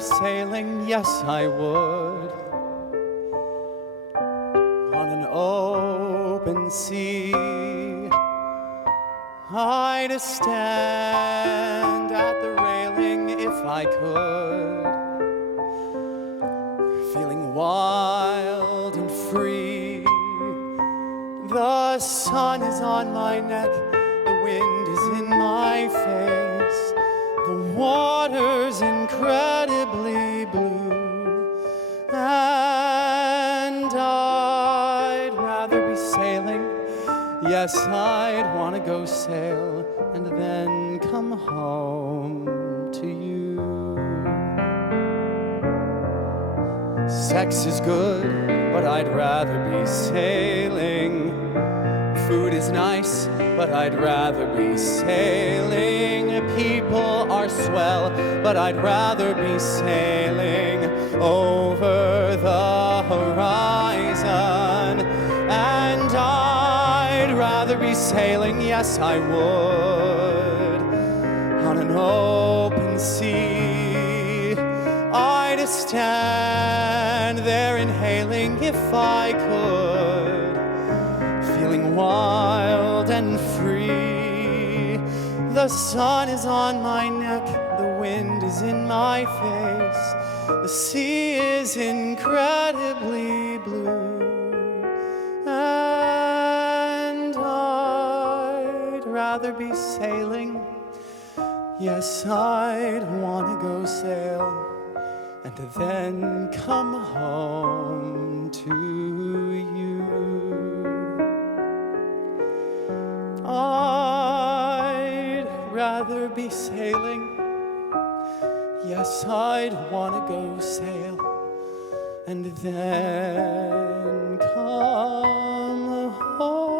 sailing, yes, I would, on an open sea. I'd stand at the railing if I could, feeling wild and free. The sun is on my neck, the wind is in my face, the water's incredibly blue, and I'd rather be sailing. Yes, I'd want to go sail and then come home to you. Sex is good, but I'd rather be sailing. Food is nice, but I'd rather be sailing. People are swell, but I'd rather be sailing over the horizon. And I'd rather be sailing, yes I would, on an open sea. I'd stand there inhaling if I could, feeling wild and free. The sun is on my neck, the wind is in my face, the sea is incredibly blue, and I'd rather be sailing. Yes, I'd want to go sail and then come home to you. I'd rather be sailing. Yes, I'd want to go sail and then come home.